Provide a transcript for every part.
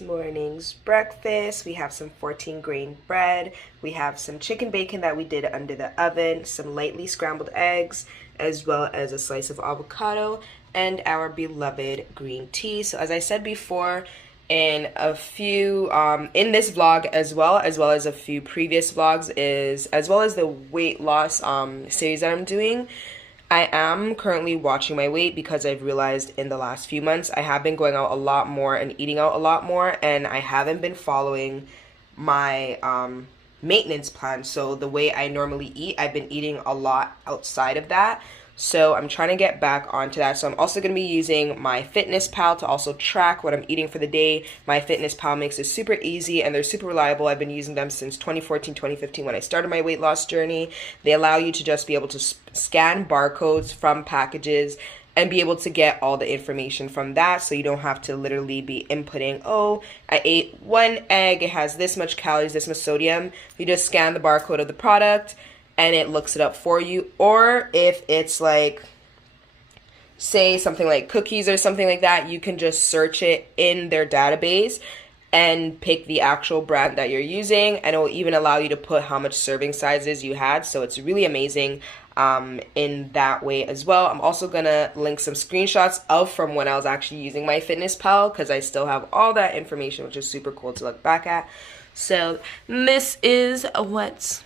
this morning's breakfast. We have some 14-grain bread. We have some chicken bacon that we did under the oven, some lightly scrambled eggs, as well as a slice of avocado, and our beloved green tea. So as I said before, in a few in this vlog as well as a few previous vlogs, as well as the weight loss series that I'm doing, I am currently watching my weight because I've realized in the last few months I have been going out a lot more and eating out a lot more, and I haven't been following my maintenance plan. So the way I normally eat, I've been eating a lot outside of that. So I'm trying to get back onto that. So I'm also going to be using my Fitness Pal to also track what I'm eating for the day. My Fitness Pal makes it super easy and they're super reliable. I've been using them since 2014, 2015 when I started my weight loss journey. They allow you to just be able to scan barcodes from packages and be able to get all the information from that, so you don't have to literally be inputting, oh, I ate one egg, it has this much calories, this much sodium. You just scan the barcode of the product and it looks it up for you. Or if it's like, say something like cookies or something like that, you can just search it in their database and pick the actual brand that you're using, and it will even allow you to put how much serving sizes you had. So it's really amazing in that way as well. I'm also gonna link some screenshots of from when I was actually using my Fitness Pal, because I still have all that information, which is super cool to look back at. So this is what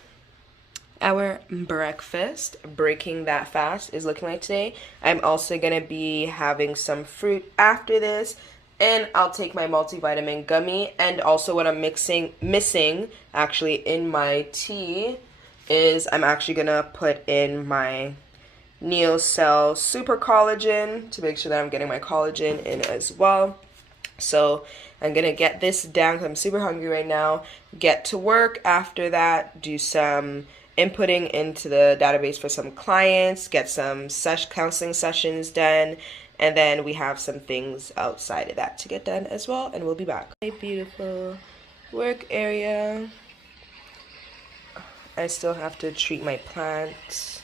our breakfast, breaking that fast, is looking like today. I'm also gonna be having some fruit after this, and I'll take my multivitamin gummy. And also what I'm missing actually in my tea is I'm actually gonna put in my NeoCell Super Collagen to make sure that I'm getting my collagen in as well. So I'm gonna get this down because I'm super hungry right now, get to work after that, do some inputting into the database for some clients, get some counseling sessions done, and then we have some things outside of that to get done as well, and we'll be back. My beautiful work area. I still have to treat my plants.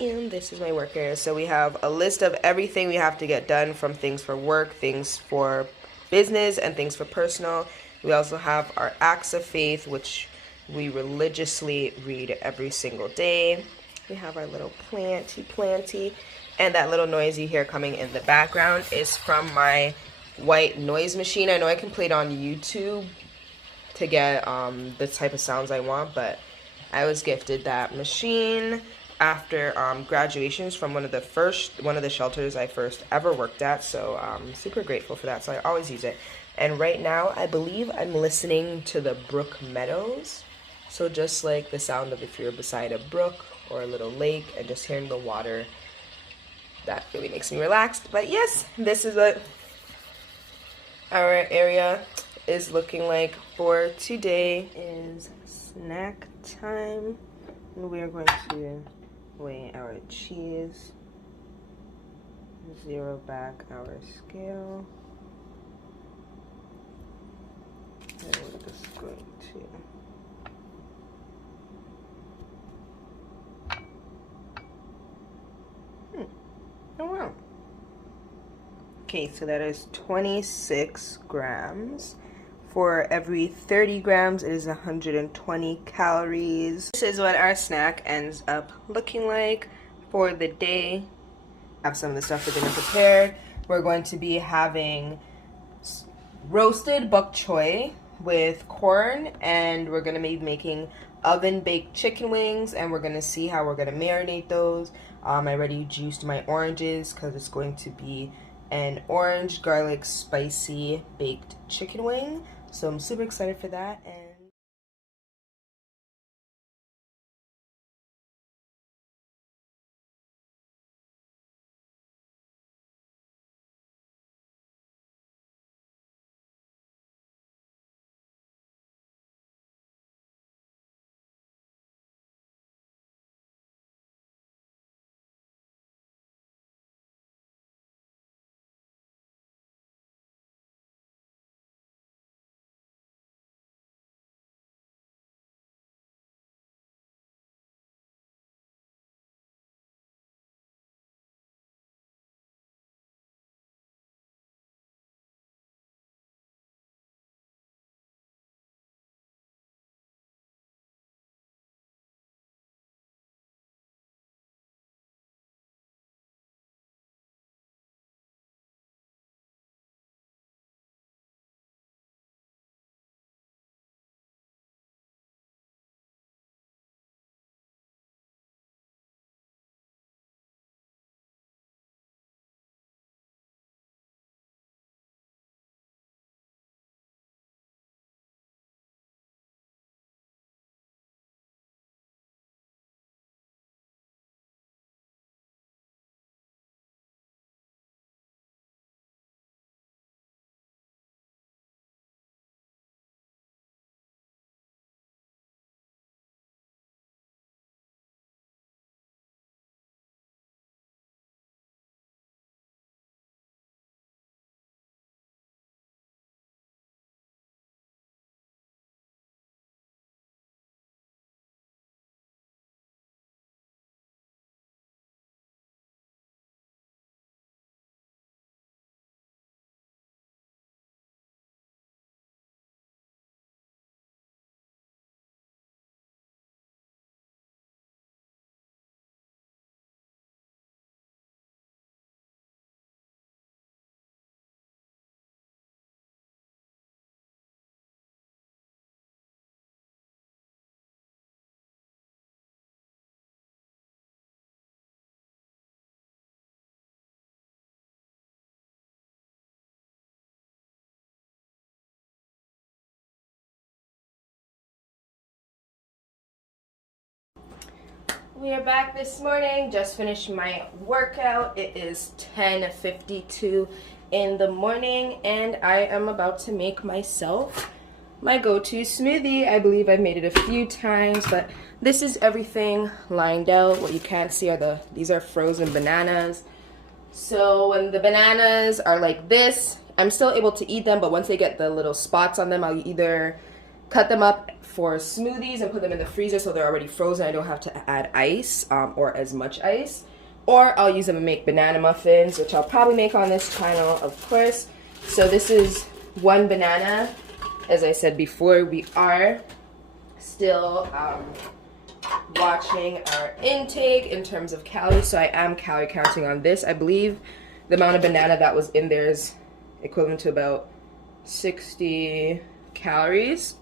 And this is my work area. So we have a list of everything we have to get done, from things for work, things for business, and things for personal. We also have our Acts of Faith, which we religiously read every single day. We have our little planty, and that little noise you hear coming in the background is from my white noise machine. I know I can play it on YouTube to get the type of sounds I want, but I was gifted that machine after graduations from one of the shelters I first ever worked at, so I'm super grateful for that, so I always use it. And right now I believe I'm listening to the brook meadows, so just like the sound of if you're beside a brook or a little lake and just hearing the water, that really makes me relaxed. But yes, this is what our area is looking like for today. Is snack time, and we are going to weigh our cheese, zero back our scale, and we're just going to oh wow. Okay, so that is 26 grams. For every 30 grams, it is 120 calories. This is what our snack ends up looking like for the day. I have some of the stuff for dinner prepared. We're going to be having roasted bok choy with corn, and we're going to be making oven-baked chicken wings, and we're going to see how we're going to marinate those. I already juiced my oranges because it's going to be an orange garlic spicy baked chicken wing. So I'm super excited for that. And We are back this morning. Just finished my workout. It is 10:52 in the morning and I am about to make myself my go-to smoothie. I believe I've made it a few times, but this is everything lined out. What you can't see are these are frozen bananas. So when the bananas are like this, I'm still able to eat them, but once they get the little spots on them, I'll either cut them up for smoothies and put them in the freezer so they're already frozen. I don't have to add ice or as much ice. Or I'll use them to make banana muffins, which I'll probably make on this channel, of course. So this is one banana. As I said before, we are still watching our intake in terms of calories. So I am calorie counting on this. I believe the amount of banana that was in there is equivalent to about 60 calories.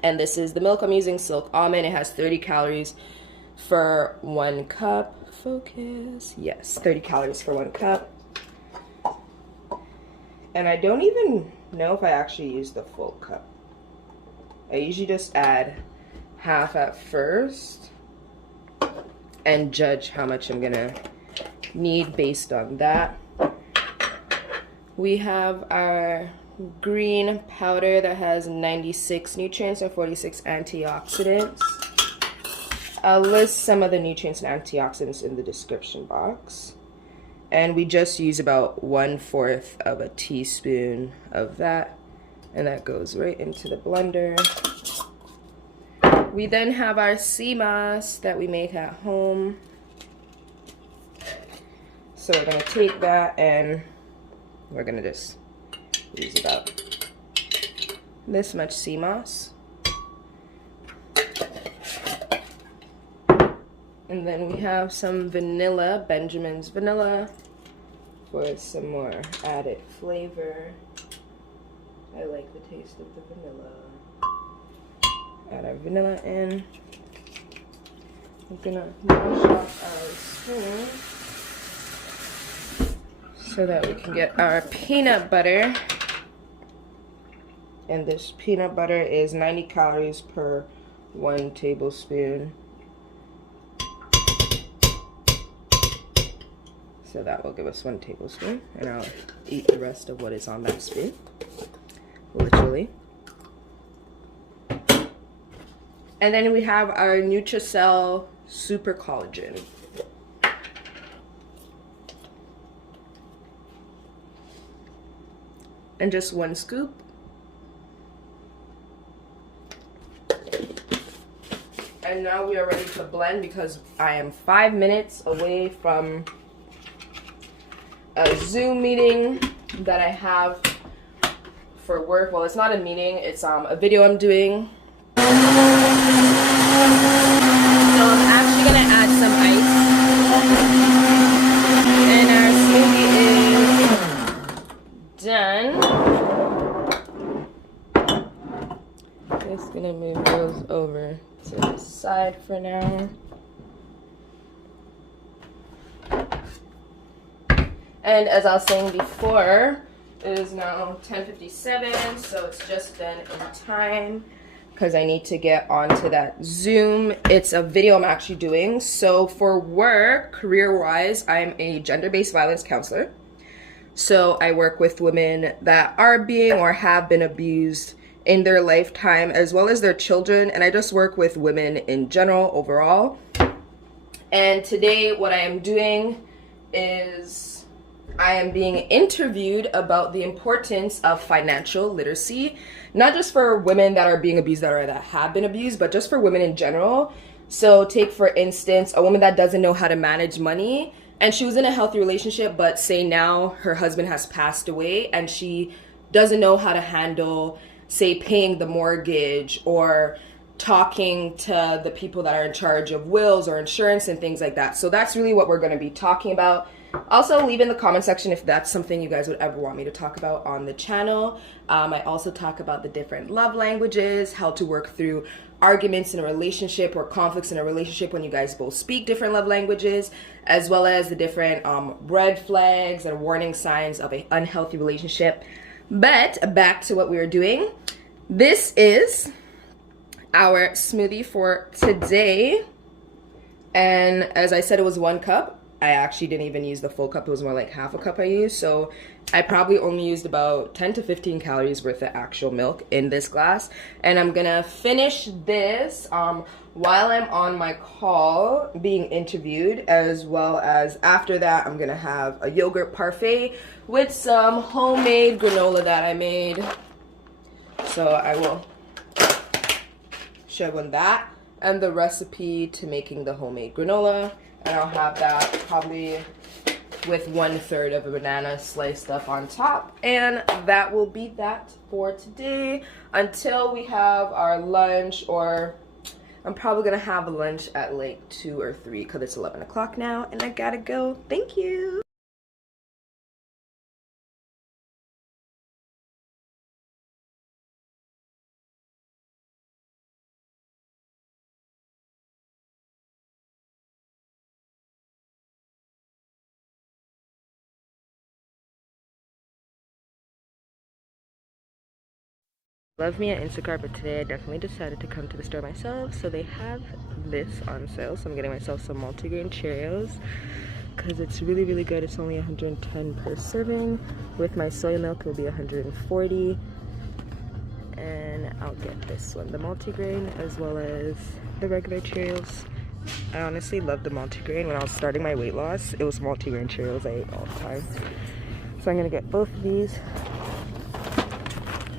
And this is the milk I'm using, Silk Almond. It has 30 calories for 1 cup. Focus. Yes, 30 calories for 1 cup. And I don't even know if I actually use the full cup. I usually just add half at first and judge how much I'm gonna need based on that. We have our green powder that has 96 nutrients and 46 antioxidants. I'll list some of the nutrients and antioxidants in the description box. And we just use about 1/4 of a teaspoon of that, and that goes right into the blender. We then have our sea moss that we make at home. So we're gonna take that and we're gonna just use about this much sea moss. And then we have some vanilla, Benjamin's vanilla, for some more added flavor. I like the taste of the vanilla. Add our vanilla in. We're gonna wash off our spoon so that we can get our peanut butter. And this peanut butter is 90 calories per 1 tablespoon. So that will give us 1 tablespoon, and I'll eat the rest of what is on that spoon, literally. And then we have our Nutricell Super Collagen. And just 1 scoop. And now we are ready to blend because I am 5 minutes away from a Zoom meeting that I have for work. Well, it's not a meeting, it's a video I'm doing. So I'm actually gonna add some ice. And our smoothie is done. Just gonna move those over to the side for now. And as I was saying before, it is now 10:57, so it's just done in time because I need to get onto that Zoom. It's a video I'm actually doing. So for work, career-wise, I'm a gender-based violence counselor. So I work with women that are being or have been abused in their lifetime, as well as their children. And I just work with women in general, overall. And today what I am doing is I am being interviewed about the importance of financial literacy, not just for women that are being abused or that have been abused, but just for women in general. So take, for instance, a woman that doesn't know how to manage money, and she was in a healthy relationship, but say now her husband has passed away and she doesn't know how to handle, say, paying the mortgage or talking to the people that are in charge of wills or insurance and things like that. So that's really what we're going to be talking about. Also, leave in the comment section if that's something you guys would ever want me to talk about on the channel. I also talk about the different love languages, how to work through arguments in a relationship or conflicts in a relationship when you guys both speak different love languages, as well as the different red flags and warning signs of an unhealthy relationship. But back to what we were doing. This is our smoothie for today. And as I said, it was 1 cup. I actually didn't even use the full cup. It was more like half a cup I used. So I probably only used about 10 to 15 calories worth of actual milk in this glass. And I'm gonna finish this while I'm on my call being interviewed, as well as after that, I'm gonna have a yogurt parfait with some homemade granola that I made. So I will show on that and the recipe to making the homemade granola, and I'll have that probably with 1/3 of a banana sliced up on top, and that will be that for today until we have our lunch, or I'm probably gonna have a lunch at like 2 or 3 because it's 11 o'clock now and I gotta go. Thank you. Love me at Instacart, but today I definitely decided to come to the store myself. So they have this on sale. So I'm getting myself some multigrain Cheerios because it's really, really good. It's only 110 per serving. With my soy milk, it'll be 140. And I'll get this one, the multigrain, as well as the regular Cheerios. I honestly love the multigrain. When I was starting my weight loss, it was multigrain Cheerios I ate all the time. So I'm gonna get both of these.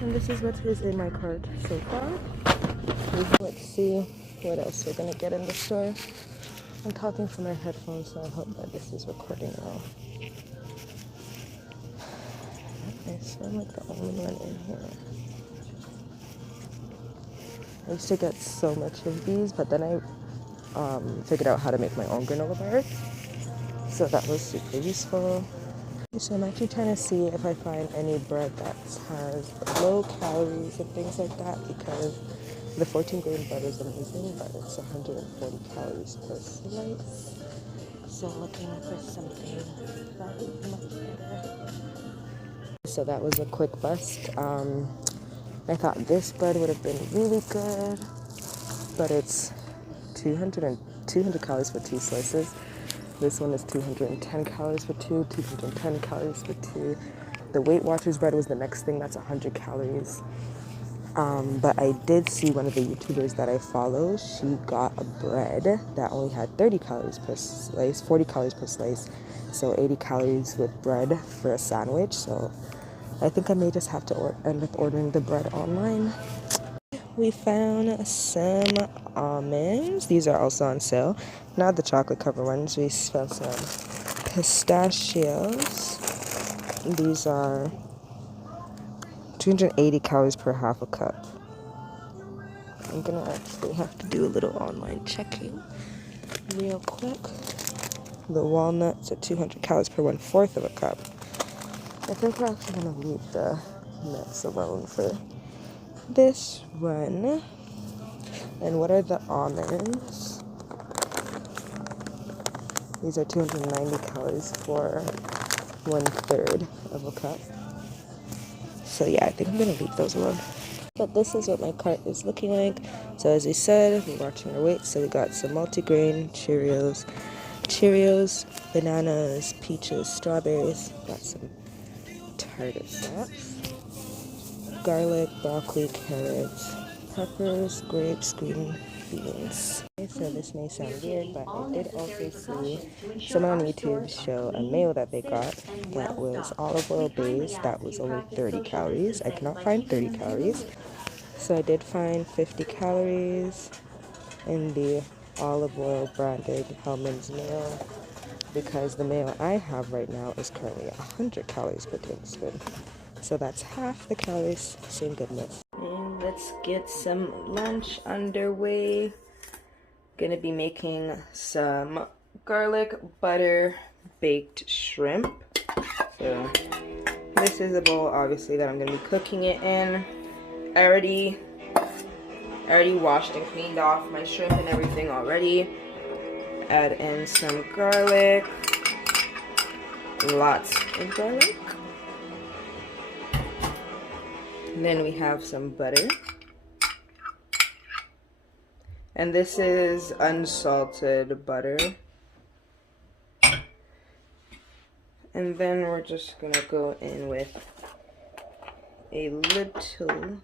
And this is what is in my cart so far. Let's see what else we're gonna get in the store. I'm talking from my headphones, so I hope that this is recording well. I swear I'm like the only one in here. I used to get so much of these, but then I figured out how to make my own granola bars. So that was super useful. So I'm actually trying to see if I find any bread that has low calories and things like that, because the 14 grain bread is amazing, but it's 140 calories per slice. So I'm looking for something that is much better. So that was a quick bust. I thought this bread would have been really good, but it's 200 calories for 2 slices. This one is 210 calories for 2, 210 calories for 2. The Weight Watchers bread was the next thing, that's 100 calories. But I did see one of the YouTubers that I follow, she got a bread that only had 30 calories per slice, 40 calories per slice, so 80 calories with bread for a sandwich. So I think I may just have to end up ordering the bread online. We found some almonds. These are also on sale. Not the chocolate covered ones. We found some pistachios. These are 280 calories per half a cup. I'm gonna actually have to do a little online checking real quick. The walnuts at 200 calories per 1/4 of a cup. I think we're actually gonna leave the nuts alone for this one. And what are the almonds? These are 290 calories for 1/3 of a cup. So yeah, I think I'm gonna leave those alone. But this is what my cart is looking like. So as we said, we're watching our weight. So we got some multigrain Cheerios, bananas, peaches, strawberries. Got some tartar sauce, garlic, broccoli, carrots, peppers, grapes, green beans. Okay, so this may sound weird, but I did also see someone on YouTube show a meal that they got that was olive oil based, that was only 30 calories. I cannot find 30 calories. So I did find 50 calories in the olive oil branded Almonds meal, because the meal I have right now is currently 100 calories per tablespoon. So that's half the calories, same goodness. And let's get some lunch underway. Gonna be making some garlic butter baked shrimp. So this is a bowl, obviously, that I'm gonna be cooking it in. I already washed and cleaned off my shrimp and everything already. Add in some garlic, lots of garlic. And then we have some butter. And this is unsalted butter. And then we're just gonna go in with a little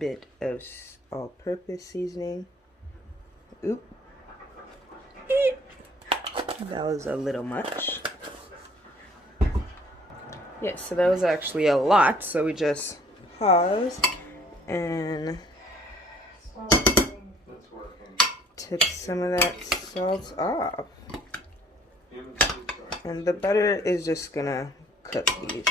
bit of all-purpose seasoning. Oop. That was a little much. Yeah, so that was actually a lot, so we just pause and tip some of that salt off. And the butter is just gonna cook these.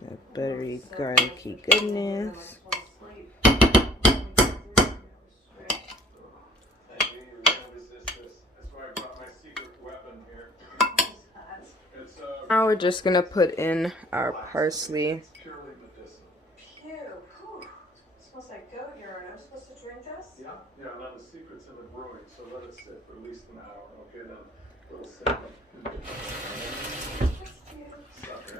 That buttery, garlicky goodness. Now we're just gonna put in our parsley. Smells like goat urine. I'm supposed to drink this? Yeah, now the secret's in the brewing, so let it sit for at least an hour, okay? Then it'll sit.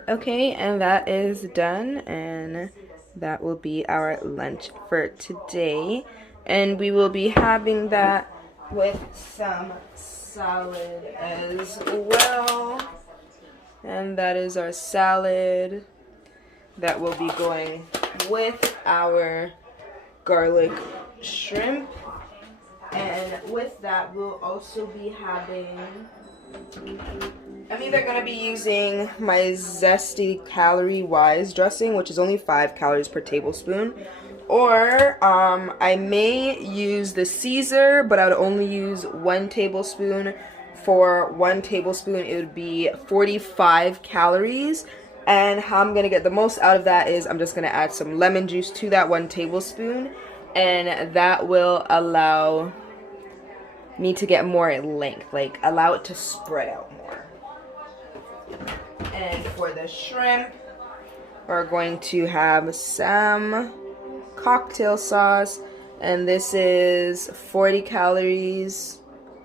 Okay, and that is done, and that will be our lunch for today. And we will be having that with some salad as well. And that is our salad that will be going with our garlic shrimp. And with that, we'll also be having, I'm either going to be using my Zesty Calorie Wise dressing, which is only 5 calories per tablespoon, or I may use the Caesar, but I would only use 1 tablespoon. For 1 tablespoon, it would be 45 calories. And how I'm going to get the most out of that is I'm just going to add some lemon juice to that 1 tablespoon. And that will allow me to get more length, like allow it to spread out more. And for the shrimp, we're going to have some cocktail sauce. And this is 40 calories,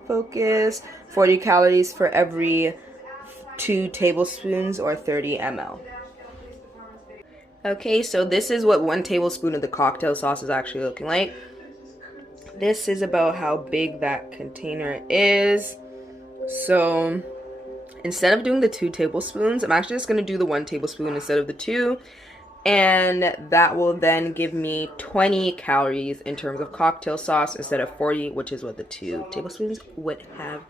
focus, 40 calories for every 2 tablespoons or 30 ml. Okay, so this is what 1 tablespoon of the cocktail sauce is actually looking like. This is about how big that container is. So instead of doing the 2 tablespoons, I'm actually just going to do the 1 tablespoon instead of the 2. And that will then give me 20 calories in terms of cocktail sauce instead of 40, which is what the 2 tablespoons would have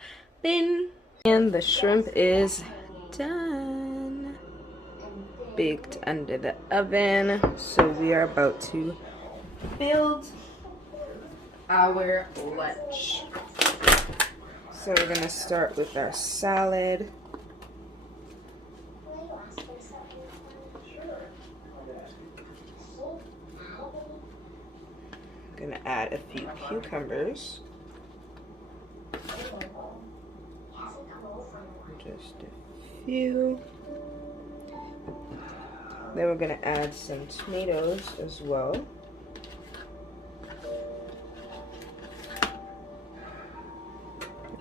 been. And the shrimp is done. Baked under the oven. So we are about to build our lunch. So we're gonna start with our salad. Gonna add a few cucumbers. Just a few. Then we're gonna add some tomatoes as well.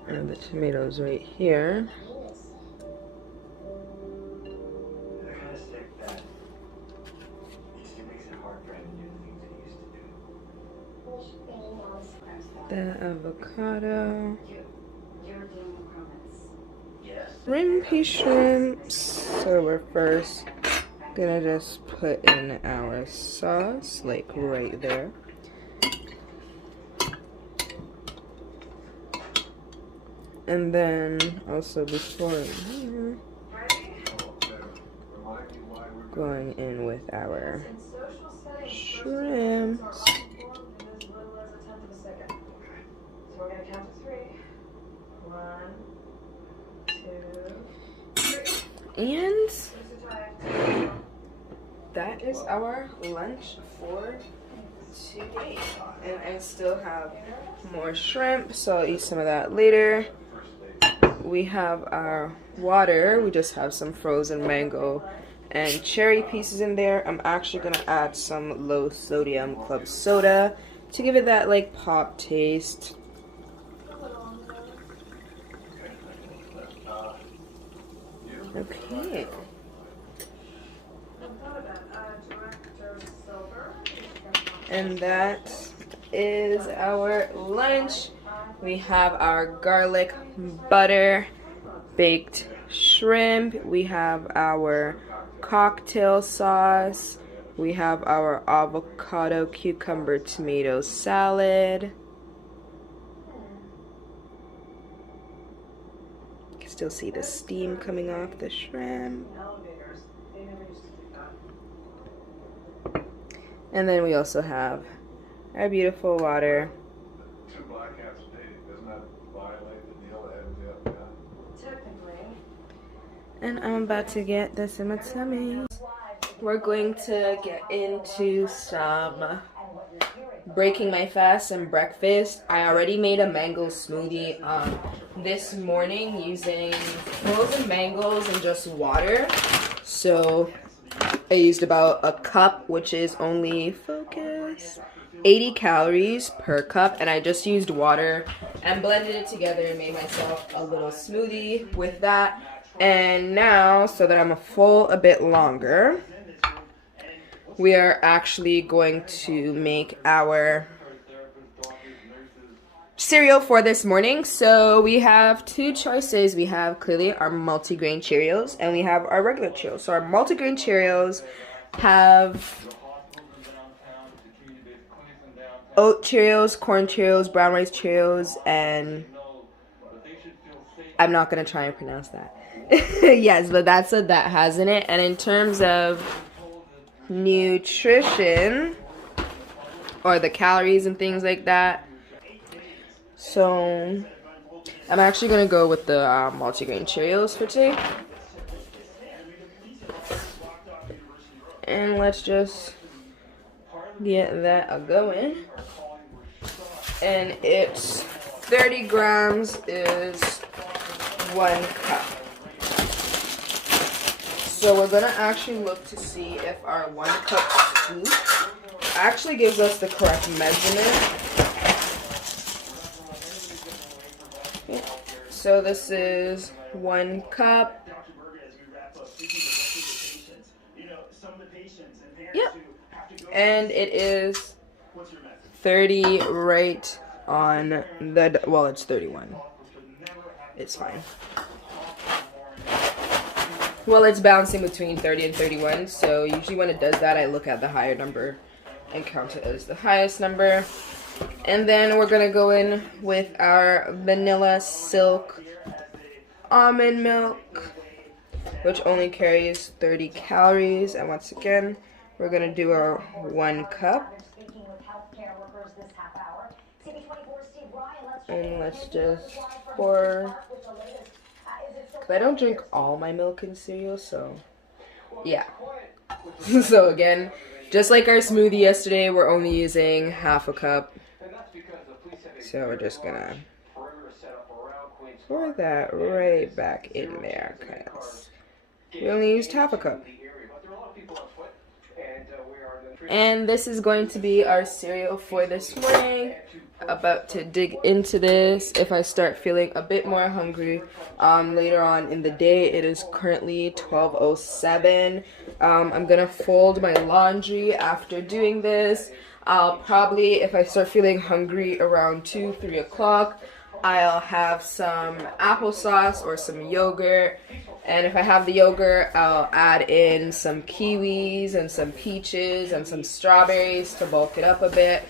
And the tomatoes right here. The avocado. Shrimpy shrimps. So we're first gonna just put in our sauce, like right there. And then also before going in with our shrimps. We're going to count to 3. 1, 2, 3. And that is our lunch for today. And I still have more shrimp, so I'll eat some of that later. We have our water. We just have some frozen mango and cherry pieces in there. I'm actually going to add some low sodium club soda to give it that like pop taste. Okay. And that is our lunch. We have our garlic butter baked shrimp. We have our cocktail sauce. We have our avocado cucumber tomato salad. You can still see the steam coming off the shrimp. And then we also have our beautiful water. 2 black cats a day, doesn't that violate the deal that ends up? Yeah. Technically. And I'm about to get this in my tummy. We're going to get into some breaking my fast and breakfast. I already made a mango smoothie this morning using frozen mangoes and just water. So I used about a cup, which is only, focus, 80 calories per cup, and I just used water and blended it together and made myself a little smoothie with that. And now, so that I'm full a bit longer, we are actually going to make our cereal for this morning. So we have 2 choices. We have clearly our multigrain Cheerios and we have our regular Cheerios. So our multigrain Cheerios have oat Cheerios, corn Cheerios, brown rice Cheerios, and I'm not going to try and pronounce that. Yes, but that's what that has in it. And in terms of nutrition, or the calories and things like that, so I'm actually going to go with the multigrain Cheerios for today. And let's just get that going. And it's 30 grams is 1 cup. So we're gonna actually look to see if our 1 cup scoop actually gives us the correct measurement. Okay. So this is 1 cup. Yep. And it is 30 right on the, well, it's 31. It's fine. Well, it's bouncing between 30 and 31, so usually when it does that, I look at the higher number and count it as the highest number. And then we're gonna go in with our vanilla silk almond milk, which only carries 30 calories. And once again, we're gonna do our 1 cup. And let's just pour, because I don't drink all my milk in cereal, so yeah. So again, just like our smoothie yesterday, we're only using half a cup. So we're just gonna pour that right back in there, because we only used half a cup. And this is going to be our cereal for this morning. About to dig into this if I start feeling a bit more hungry later on in the day. It is currently 12:07. I'm gonna fold my laundry after doing this. I'll probably, if I start feeling hungry around 2-3 o'clock, I'll have some applesauce or some yogurt. And if I have the yogurt, I'll add in some kiwis and some peaches and some strawberries to bulk it up a bit.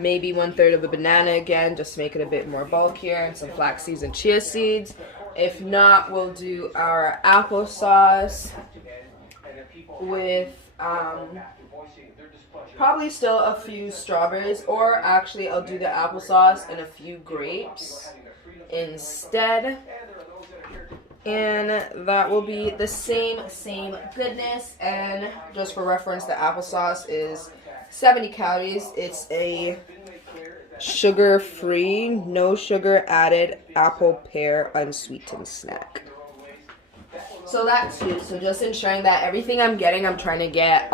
Maybe 1/3 of a banana again, just to make it a bit more bulkier, and some flax seeds and chia seeds. If not, we'll do our applesauce with probably still a few strawberries, or actually I'll do the applesauce and a few grapes instead. And that will be the same goodness. And just for reference, the applesauce is 70 calories. It's a sugar-free, no sugar added apple pear unsweetened snack. So that's too. So just ensuring that everything I'm getting, I'm trying to get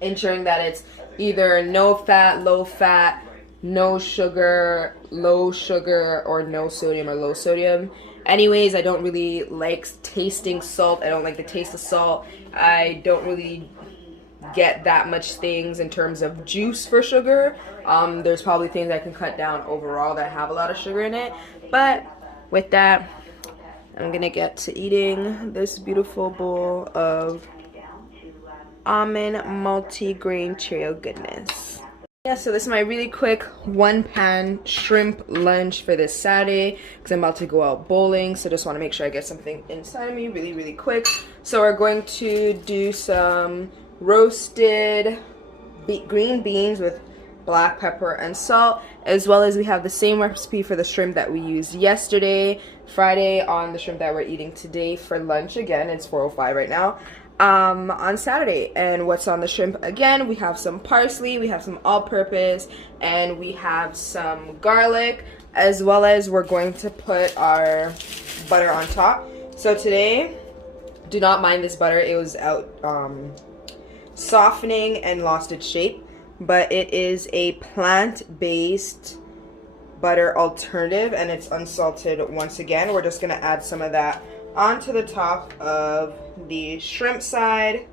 ensuring that it's either no fat, low fat, no sugar, low sugar, or no sodium or low sodium. anyways. I don't really like tasting salt. I don't like the taste of salt. I don't really get that much things in terms of juice for sugar. There's probably things I can cut down overall that have a lot of sugar in it. But with that, I'm gonna get to eating this beautiful bowl of almond multi-grain Cheerio goodness. Yeah, so this is my really quick one-pan shrimp lunch for this Saturday because I'm about to go out bowling, so just want to make sure I get something inside of me really quick. So we're going to do some roasted green beans with black pepper and salt, as well as we have the same recipe for the shrimp that we used yesterday, Friday, on the shrimp that we're eating today for lunch. Again, it's 4:05 right now. On Saturday. And what's on the shrimp again, we have some parsley, we have some all-purpose, and we have some garlic, as well as we're going to put our butter on top. So today, do not mind this butter, it was out softening and lost its shape, but it is a plant-based butter alternative and it's unsalted. Once again, we're just gonna add some of that onto the top of the shrimp side.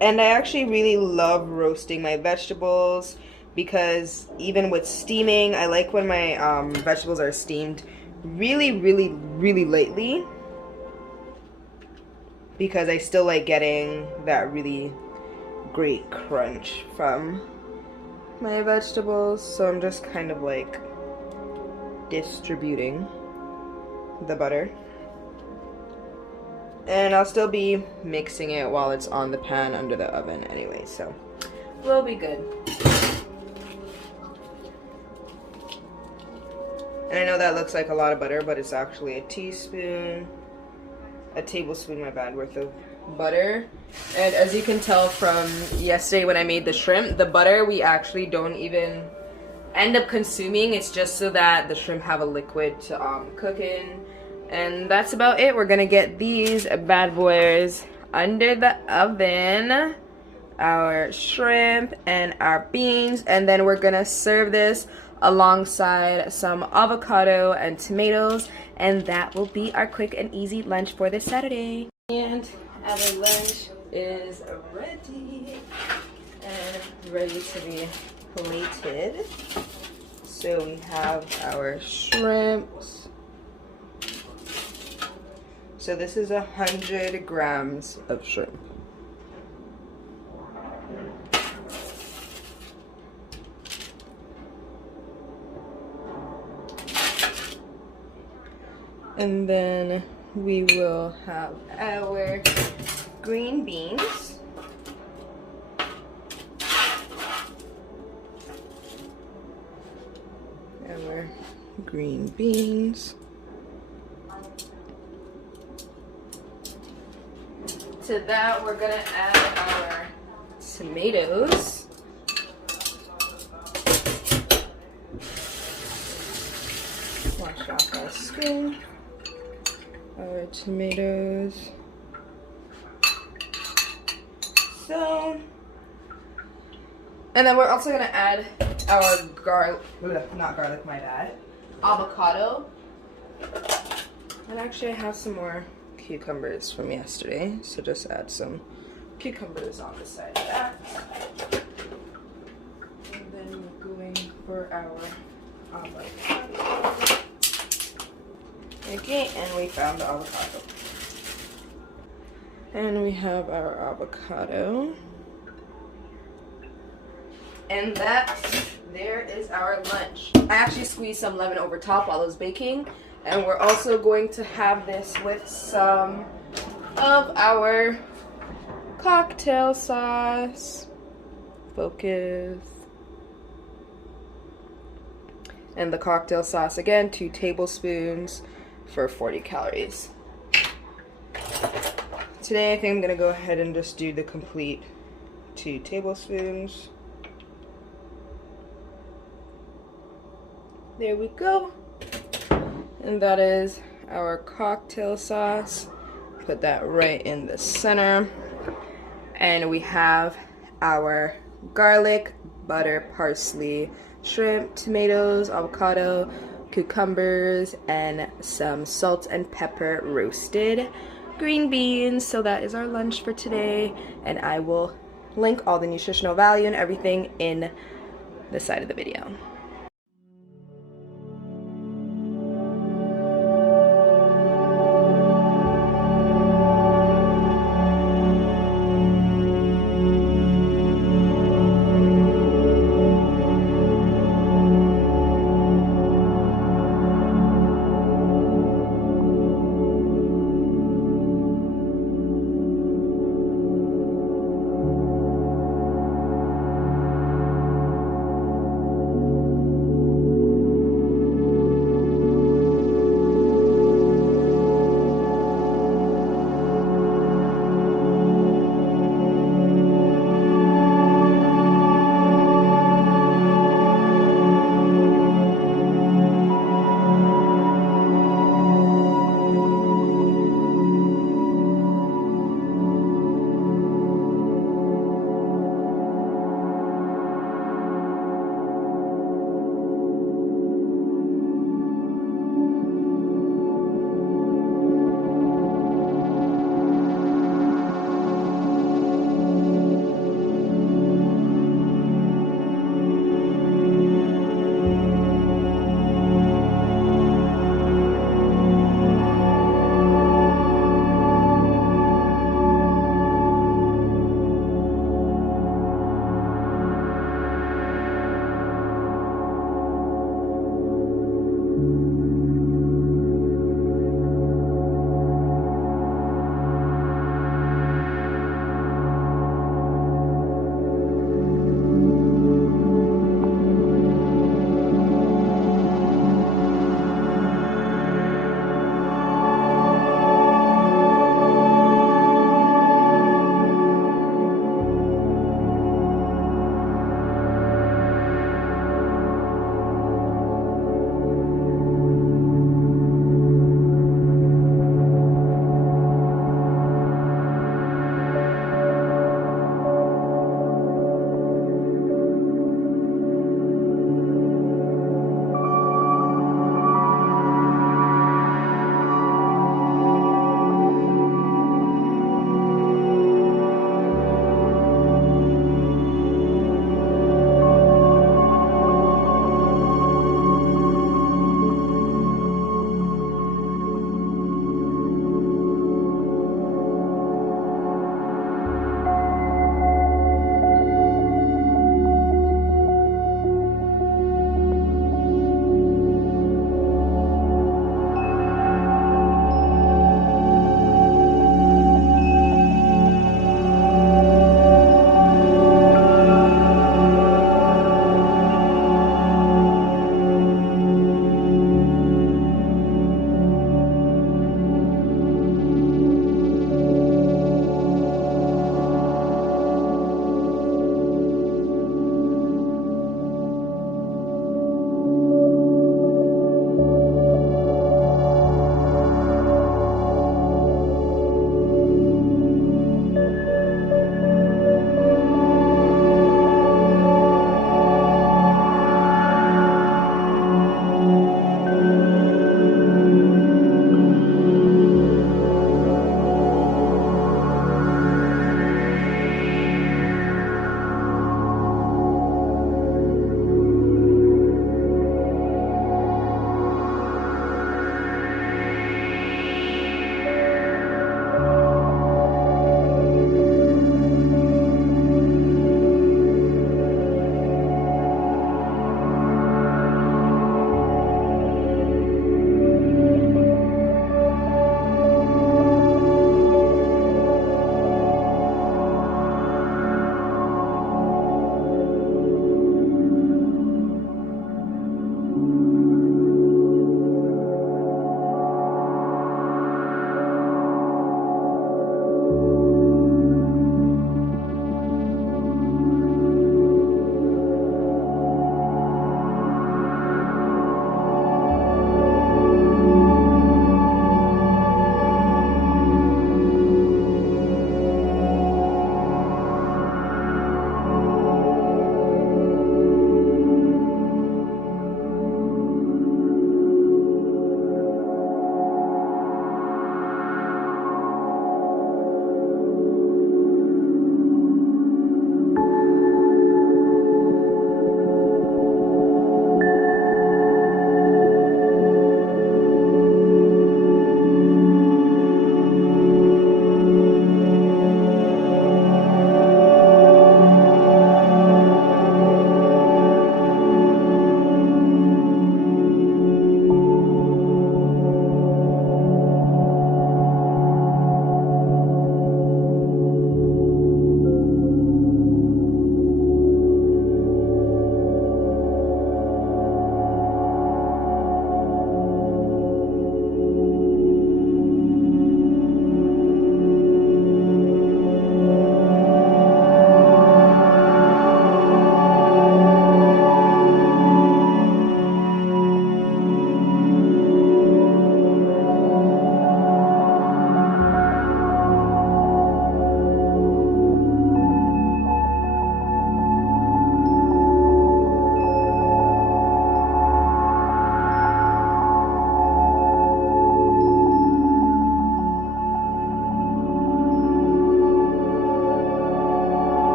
And I actually really love roasting my vegetables because even with steaming, I like when my vegetables are steamed really lately, because I still like getting that really great crunch from my vegetables. So I'm just kind of like distributing the butter, and I'll still be mixing it while it's on the pan under the oven anyway, so we'll be good. And I know that looks like a lot of butter, but it's actually a tablespoon, my bad, worth of butter. And as you can tell from yesterday when I made the shrimp, the butter we actually don't even end up consuming. It's just so that the shrimp have a liquid to cook in, and that's about it. We're gonna get these bad boys under the oven, our shrimp and our beans, and then we're gonna serve this alongside some avocado and tomatoes, and that will be our quick and easy lunch for this Saturday. And our lunch is ready and ready to be plated. So we have our shrimps. So this is 100 grams of shrimp. And then we will have our green beans. Our green beans. To that, we're gonna add our tomatoes. Wash off our skin. Our tomatoes. So, and then we're also gonna add our avocado. And actually I have some more cucumbers from yesterday, so just add some cucumbers on the side of that. And then we're going for our avocado. Okay, and we found the avocado. And we have our avocado. And there is our lunch. I actually squeezed some lemon over top while it was baking. And we're also going to have this with some of our cocktail sauce. Focus. And the cocktail sauce, again, 2 tablespoons for 40 calories. Today, I think I'm going to go ahead and just do the complete 2 tablespoons. There we go. And that is our cocktail sauce. Put that right in the center. And we have our garlic, butter, parsley, shrimp, tomatoes, avocado cucumbers, and some salt and pepper roasted green beans. So that is our lunch for today, and I will link all the nutritional value and everything in the side of the video.